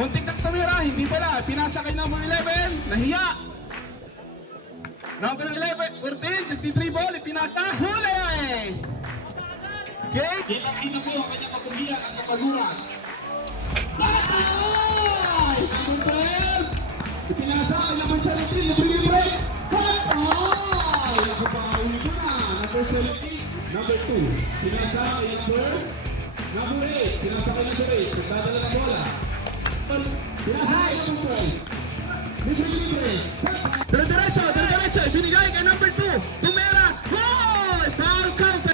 Muntik na tumira, hindi pala. Pinasa kay number 11, nahiya. Number 11, 14, 63 ball, ipinasa, huli! Okay? Kita po ang kanyang kapugian at kapaguran. Patay! Number 12, ipinasa kay number 17, libre-libre. Patay! Nakapakauli ko na. Number 17, number 2, pinasa kay number 8, pinasa kay number 8, nagdadala ng bola. Pinasa kay number 12, libre-libre. Diretso, ibinigay kay number 2, tumira, goal! Foul count!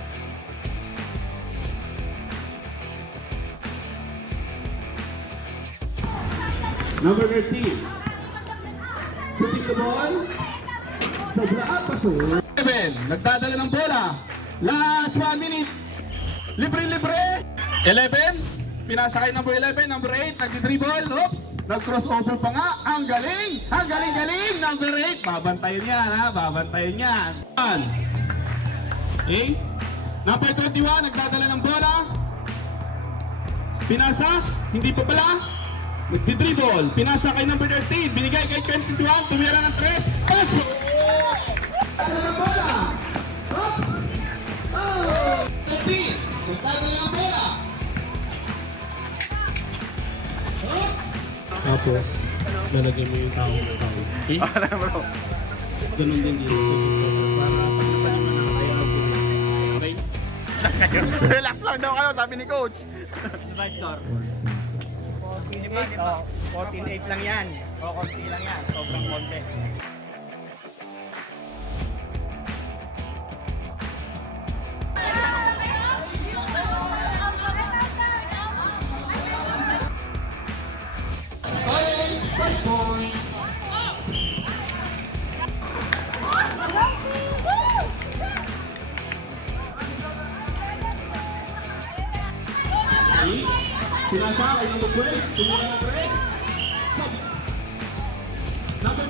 Number 13, shooting the ball. Sa Braan Paso. 11, nagdadala ng bola. Last 1 minute. Libre-libre. 11, pinasa kay number 11, number 8, nag-dribble. Oops, nag-crossover pa nga. Ang galing. Number 8, babantayin yan ha, babantayin yan. Okay. Number 21, nagdadala ng bola. Pinasa, hindi pa pala. Nag-dribble, pinasa kay number 13, binigay kay 21, tumira ng 3, paso! Ano na bola? Oh! 13, magdadala ng bola. Tapos, lalagyan mo yung tao ng tao. Eh? Bro. Ganun din dito. Para pag napanin mo na kayo okay? Relax lang daw kayo, sabi ni coach. Diba score? 14-8, oh, 14-8 lang yan. O, konti lang yan. Sobrang konti. Pinasa kay number 12, tumira ng 3. Number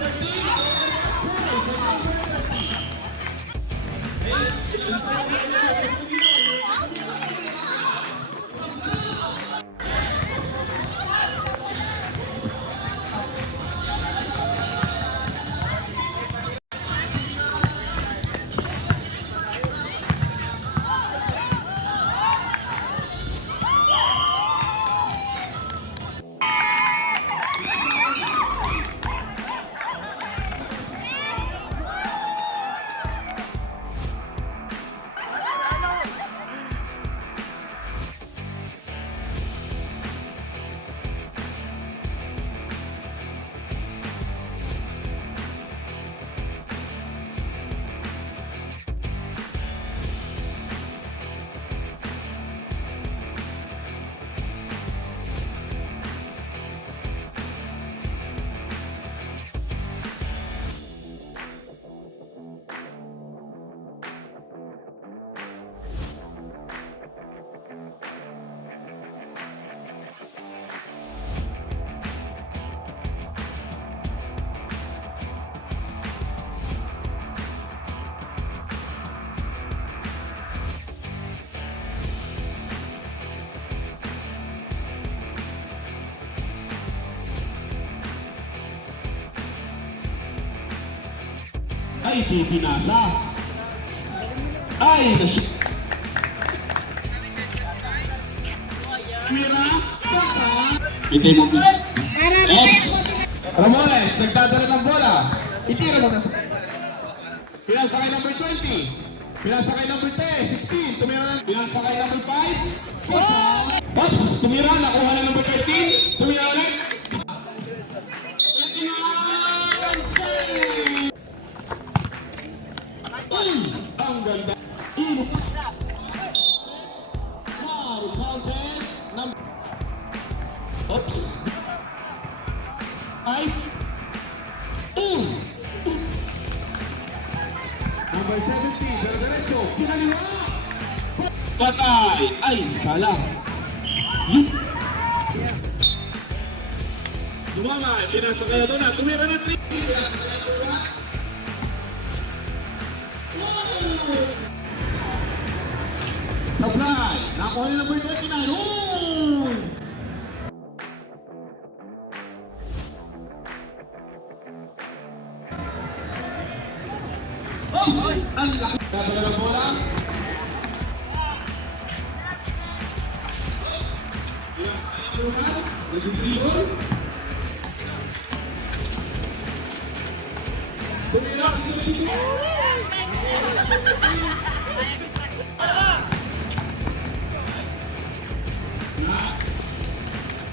ay pipinasa. Ay, tira, tata. Hindi mo X. Ramones, nagdadala ng bola. Itira mo na sa... Pinasa kay number 20. Pinasa kay number 10, 16. Tumira ng... Pinasa kay number 5. Pass, tumira, nakuha na number 13. Tumira ulit. Ang ganda. Foul, counted. Oops. Ay. Number 17, diretso, kinaliwa. Patay. Ay, salah. Dumama, pinasa kayo doon na. Tumira na 3. Supply. Nakuha niya number 29. Oh! Oh! Ang laki. Tatala ng bola. Nag-dribble. Tumira si Lito.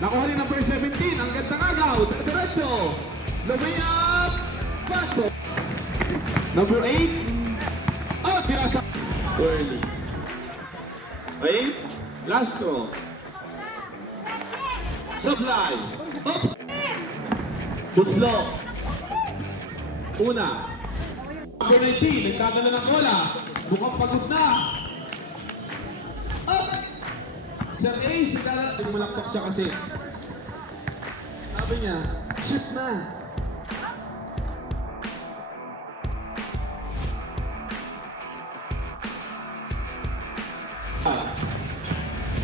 Nakuha rin number 17, ang gandang agaw, diretso, lumayap, paso. Number 8, out, dirasa. Early. 8, last throw. Supply, oops. Buslo. Una. Number 19, nagdadala ng bola, mukhang pagod na. Up. Sir Ace, malakpak siya kasi. Sabi niya, shoot na.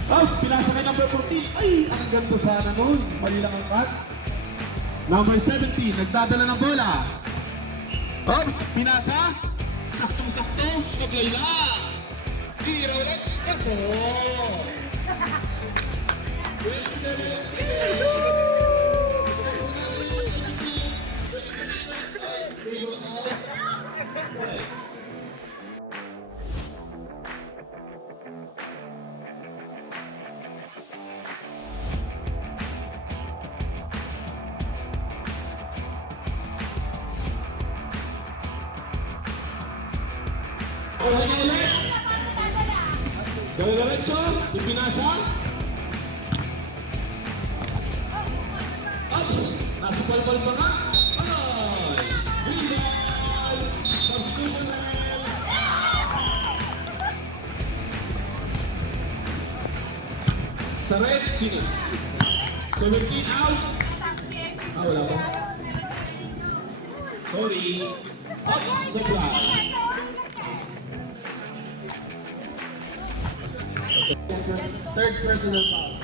Oh, pinasa kay number 14. Ay, ang ganda sana nun. Mali lang ang cut. Number 17, nagdadala ng bola. Oops, pinasa. Saktong-sakto, sablay lang. Tira ulit, kaso. Ulit na ulit. Diretso, ipinasa. Oops, nasa palpal pa nga. Ay, rebound, substitution. Sa red, sino? 17 out. Ah, wala pa. Sorry. Oops, supply. Third personal foul.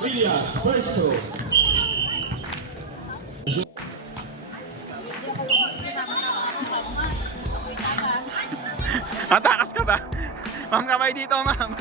Williams, first throw. Matakas ka ba? Ma'am, kamay dito, ma'am.